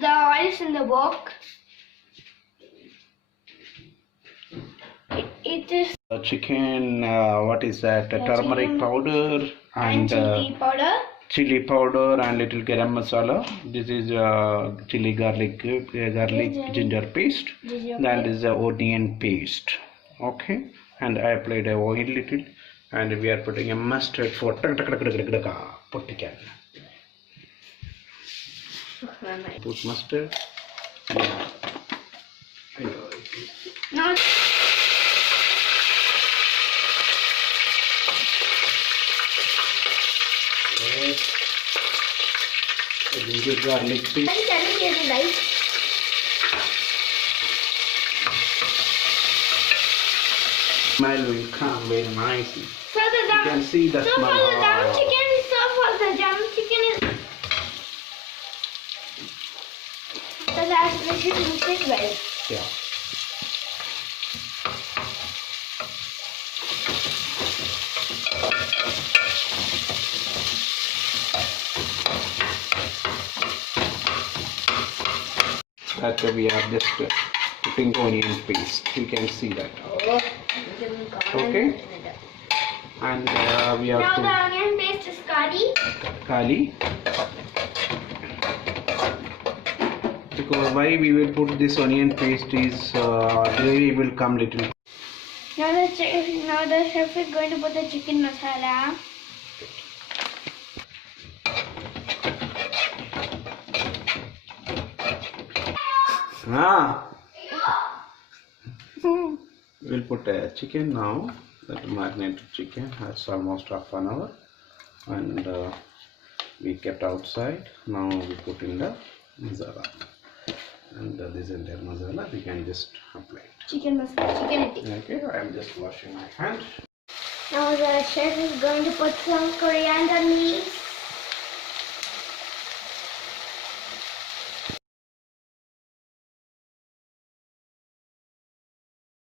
The oil is in the wok. It is chicken, what is that? Turmeric chicken powder and chili powder. Chili powder and little garam masala. This is chili garlic ginger paste. That is the onion paste. Okay, and I applied a oil little, and we are putting a mustard for pottikan. Put mustard. Now Ginger garlic paste. Smell will come very nicely. So You can see the so smell. for the dum chicken, so that we should mix it well. Yeah. That we are just putting onion paste. You can see that. Okay. And we have Now to the onion paste is kali. Because why we will put this onion paste is gravy will come little. Now the chef is going to put the chicken masala. We'll put a chicken now. That marinated chicken has almost half an hour, and we kept outside. Now we put in the masala, and this entire masala we can just apply it. Chicken masala, chicken. Okay, I am just washing my hands. Now the chef is going to put some coriander leaves.